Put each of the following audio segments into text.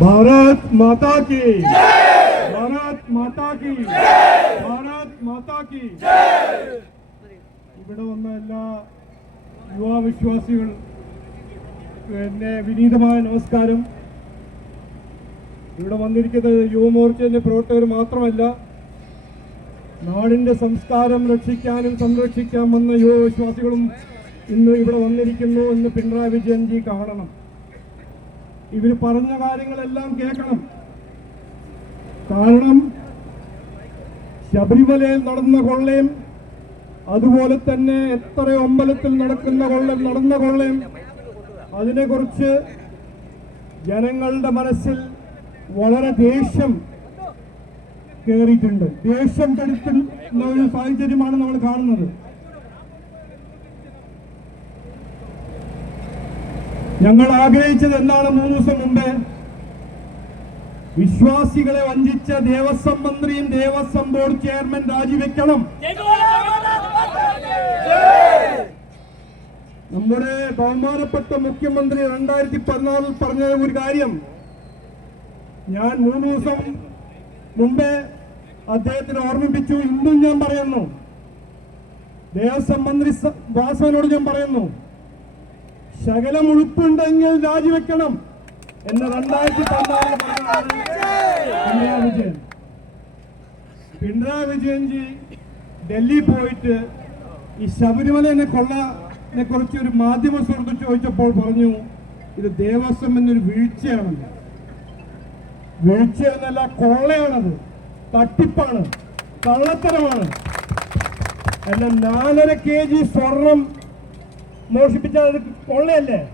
ભારત માતા કી ભારત માતા કી ભારત માતા કી ഇവിടെ വന്ന എല്ലാ യുവാവിശ്വാസികൾ എന്നെ വിനീതമായ നമസ്കാരം. ഇവിടെ വന്നിരിക്കുന്നത് യുവമോർച്ചയുടെ പ്രവർത്തകർ മാത്രമല്ല നാടിന്റെ സംസ്കാരം രക്ഷിക്കാനും സംരക്ഷിക്കാൻ വന്ന യുവവിശ്വാസികളും ഇന്ന് ഇവിടെ വന്നിരിക്കുന്നു എന്ന് പിണറായി വിജയൻജി കാണണം. ഇവർ പറഞ്ഞ കാര്യങ്ങളെല്ലാം കേൾക്കണം. കാരണം ശബരിമലയിൽ നടന്ന കൊള്ളയും അതുപോലെ തന്നെ എത്ര അമ്പലത്തിൽ നടക്കുന്ന കൊള്ളം നടന്ന കൊള്ളയും അതിനെക്കുറിച്ച് ജനങ്ങളുടെ മനസ്സിൽ വളരെ ദേഷ്യം കയറിയിട്ടുണ്ട് ദേഷ്യം കെടുത്തുന്ന ഒരു സാഹചര്യമാണ് നമ്മൾ കാണുന്നത്. ഞങ്ങൾ ആഗ്രഹിച്ചത് എന്താണ് മൂന്ന് ദിവസം മുമ്പേ? വിശ്വാസികളെ വഞ്ചിച്ച ദേവസ്വം മന്ത്രിയും ദേവസ്വം ബോർഡ് ചെയർമാൻ രാജിവെക്കണം. നമ്മുടെ ബഹുമാനപ്പെട്ട മുഖ്യമന്ത്രി രണ്ടായിരത്തി പതിനാറിൽ പറഞ്ഞ ഒരു കാര്യം. ഞാൻ മൂന്ന് ദിവസം മുമ്പേ അദ്ദേഹത്തിന് ഓർമ്മിപ്പിച്ചു. ഇന്നും ഞാൻ പറയുന്നു. ദേവസ്വം മന്ത്രി വാസവനോട് ഞാൻ പറയുന്നു. ശകലം ഉളുപ്പുണ്ടെങ്കിൽ രാജിവെക്കണം എന്ന് രണ്ടായിരത്തി പതിനാറിൽ പിണറായി വിജയൻ. പിണറായി വിജയൻജി ഡൽഹി പോയിട്ട് ഈ ശബരിമലനെ കൊള്ളനെ കുറിച്ച് ഒരു മാധ്യമ സുഹൃത്ത് ചോദിച്ചപ്പോൾ പറഞ്ഞു ഇത് ദേവസ്വം എന്നൊരു വീഴ്ചയാണെന്ന് വീഴ്ച എന്നല്ല കൊള്ളയാണത്. തട്ടിപ്പാണ്. കള്ളത്തരമാണ്. എല്ലാം നാലര കെ ജി സ്വർണം മോഷിപ്പിച്ചാൽ അത് കൊള്ളയല്ലേ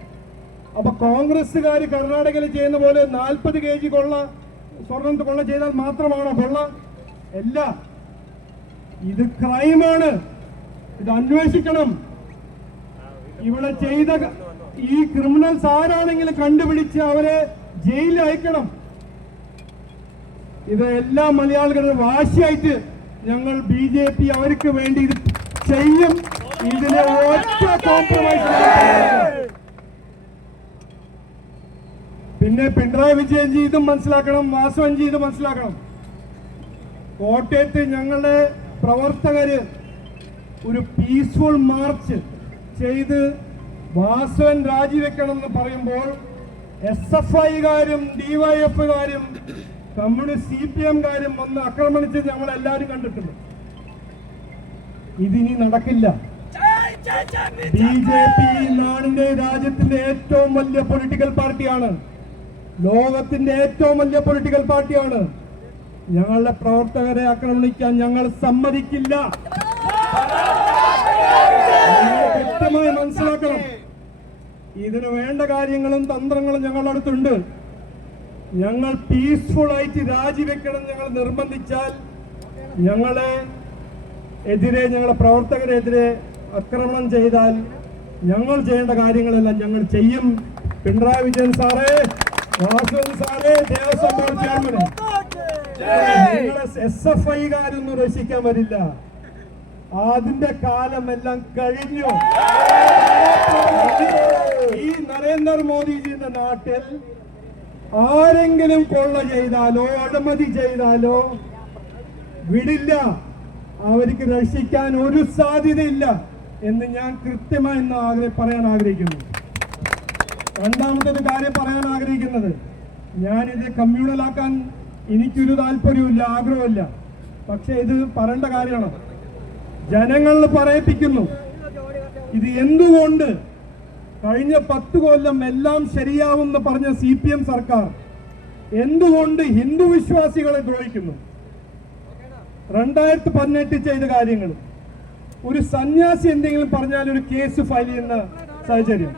അപ്പൊ കോൺഗ്രസ്സുകാർ കർണാടകയിൽ ചെയ്യുന്ന പോലെ നാൽപ്പത് കെ ജി കൊള്ള സ്വർണം കൊള്ള ചെയ്താൽ മാത്രമാണോ കൊള്ള? അല്ല. ഇത് ക്രൈമാണ്. ഇത് അന്വേഷിക്കണം. ഇവിടെ ചെയ്ത ഈ ക്രിമിനൽസ് ആരാണെങ്കിലും കണ്ടുപിടിച്ച് അവരെ ജയിലിൽ അയക്കണം. ഇത് എല്ലാ മലയാളികളുടെ വാശിയായിട്ട് ഞങ്ങൾ ബി ജെ പി അവർക്ക് വേണ്ടി ഇത് ചെയ്യും. ഇതിനെ ഒറ്റ കോംപ്രമൈസ് പിന്നെ പിണറായി വിജയൻജി ഇതും മനസ്സിലാക്കണം വാസവൻജി ഇത് മനസ്സിലാക്കണം. കോട്ടയത്ത് ഞങ്ങളുടെ പ്രവർത്തകര് ഒരു പീസ്ഫുൾ മാർച്ച് ചെയ്ത് വാസവൻ രാജിവെക്കണം എന്ന് പറയുമ്പോൾ എസ് എഫ് ഐകാരും ഡിവൈഎഫുകാരും കമ്മ്യൂണിസ്റ്റ് സി പി എംകാരും വന്ന് ആക്രമണിച്ച് ഞങ്ങൾ എല്ലാവരും കണ്ടിട്ടുണ്ട്. ഇതിനി നടക്കില്ല. ബി ജെ പി നാടിന്റെ രാജ്യത്തിന്റെ ഏറ്റവും വലിയ പൊളിറ്റിക്കൽ പാർട്ടിയാണ്. ലോകത്തിന്റെ ഏറ്റവും വലിയ പൊളിറ്റിക്കൽ പാർട്ടിയാണ്. ഞങ്ങളുടെ പ്രവർത്തകരെ ആക്രമിക്കാൻ ഞങ്ങൾ സമ്മതിക്കില്ല. വ്യക്തമായി മനസ്സിലാക്കണം. ഇതിന് വേണ്ട കാര്യങ്ങളും തന്ത്രങ്ങളും ഞങ്ങളുടെ അടുത്തുണ്ട്. ഞങ്ങൾ പീസ്ഫുൾ ആയിട്ട് രാജിവെക്കണം ഞങ്ങൾ നിർബന്ധിച്ചാൽ ഞങ്ങളെ എതിരെ ഞങ്ങളുടെ പ്രവർത്തകരെതിരെ ആക്രമണം ചെയ്താൽ ഞങ്ങൾ ചെയ്യേണ്ട കാര്യങ്ങളെല്ലാം ഞങ്ങൾ ചെയ്യും. പിണറായി വിജയൻ സാറേ വാസവൻ സാറേ ദേവസ്വം ബോർഡ് ചെയർമാനെ. എസ് എഫ് ഐകാരൊന്നും രക്ഷിക്കാൻ വരില്ല. അതിന്റെ കാലമെല്ലാം കഴിഞ്ഞു. ഈ നരേന്ദ്രമോദിജിന്റെ നാട്ടിൽ ആരെങ്കിലും കൊള്ള ചെയ്താലോ അഴിമതി ചെയ്താലോ വിടില്ല. അവർക്ക് രക്ഷിക്കാൻ ഒരു സാധ്യതയില്ല. എന്ന് ഞാൻ കൃത്യമായി ഇന്ന് ആഗ്രഹ പറയാൻ ആഗ്രഹിക്കുന്നു. രണ്ടാമത്തെ കാര്യം പറയാൻ ആഗ്രഹിക്കുന്നത് ഞാനിത് കമ്മ്യൂണലാക്കാൻ എനിക്കൊരു താല്പര്യമില്ല ആഗ്രഹമില്ല പക്ഷെ ഇത് പറയേണ്ട കാര്യമാണ്. ജനങ്ങൾ പറയിപ്പിക്കുന്നു ഇത് എന്തുകൊണ്ട് കഴിഞ്ഞ പത്ത് കൊല്ലം എല്ലാം ശരിയാവുമെന്ന് പറഞ്ഞ സി പി എം സർക്കാർ എന്തുകൊണ്ട് ഹിന്ദു വിശ്വാസികളെ ദ്രോഹിക്കുന്നു? രണ്ടായിരത്തി പതിനെട്ട് ചെയ്ത കാര്യങ്ങൾ. ഒരു സന്യാസി എന്തെങ്കിലും പറഞ്ഞാൽ ഒരു കേസ് ഫയൽ ചെയ്യുന്ന സാഹചര്യം.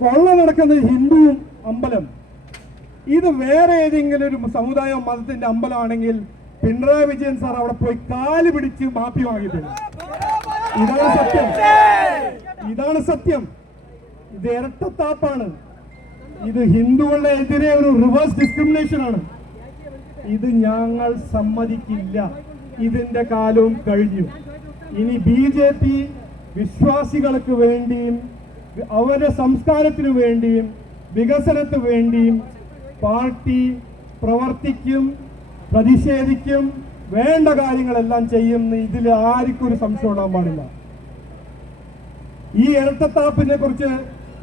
കൊള്ള നടക്കുന്നത് ഹിന്ദുവും അമ്പലം. ഇത് വേറെ ഏതെങ്കിലും ഒരു സമുദായോ മതത്തിന്റെ അമ്പലമാണെങ്കിൽ പിണറായി വിജയൻ സാർ അവിടെ പോയി കാൽ പിടിച്ച് മാപ്പി വാങ്ങിയിട്ടില്ല ഇതാണ് സത്യം. ഇതാണ് സത്യം. ഇത് ഇരട്ടത്താപ്പാണ്. ഇത് ഹിന്ദുക്കളുടെ എതിരെ ഒരു റിവേഴ്സ് ഡിസ്ക്രിമിനേഷൻ ആണ്. ഇത് ഞങ്ങൾ സമ്മതിക്കില്ല. ഇതിന്റെ കാലവും കഴിഞ്ഞു. ഇനി ബി ജെ പി വിശ്വാസികൾക്ക് വേണ്ടിയും അവരുടെ സംസ്കാരത്തിനു വേണ്ടിയും വികസനത്തിന് വേണ്ടിയും പാർട്ടി പ്രവർത്തിക്കും പ്രതിഷേധിക്കും വേണ്ട കാര്യങ്ങളെല്ലാം ചെയ്യുന്ന ഇതിൽ ആർക്കും ഒരു സംശയം ഉണ്ടാകാൻ പാടില്ല. ഈ ഇരട്ടത്താപ്പിനെ കുറിച്ച്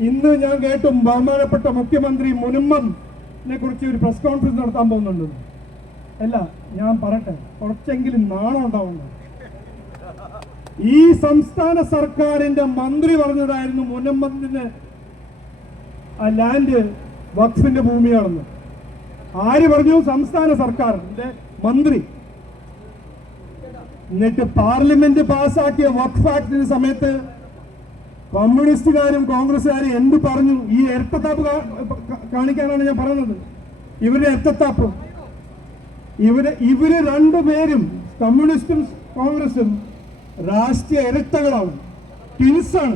ഇന്ന് ഞാൻ കേട്ടും ബഹുമാനപ്പെട്ട മുഖ്യമന്ത്രി മുനമ്മനെ കുറിച്ച് ഒരു പ്രസ് കോൺഫറൻസ് നടത്താൻ പോകുന്നുണ്ട്. അല്ല ഞാൻ പറട്ടെ കുറച്ചെങ്കിലും നാണം ഉണ്ടാവുന്നു ഈ സംസ്ഥാന സർക്കാരിന്റെ മന്ത്രി പറഞ്ഞതായിരുന്നു മുനമ്മദിന് ആ ലാൻഡ് വഖഫിന്റെ ഭൂമിയാണെന്ന്. ആര് പറഞ്ഞു? സംസ്ഥാന സർക്കാരിന്റെ മന്ത്രി. എന്നിട്ട് പാർലമെന്റ് പാസാക്കിയ വഖഫ് ആക്ടിന്റെ സമയത്ത് കമ്മ്യൂണിസ്റ്റുകാരും കോൺഗ്രസ്സുകാരും എന്ത് പറഞ്ഞു? ഈ ഇരട്ടത്താപ്പ് കാണിക്കാനാണ് ഞാൻ പറയുന്നത്. ഇവരുടെ ഇരട്ടത്താപ്പ് ഇവർ ഇവർ രണ്ടുപേരും കമ്മ്യൂണിസ്റ്റും കോൺഗ്രസും രാഷ്ട്രീയ ഇരട്ടകളാണ്. ട്വിൻസാണ്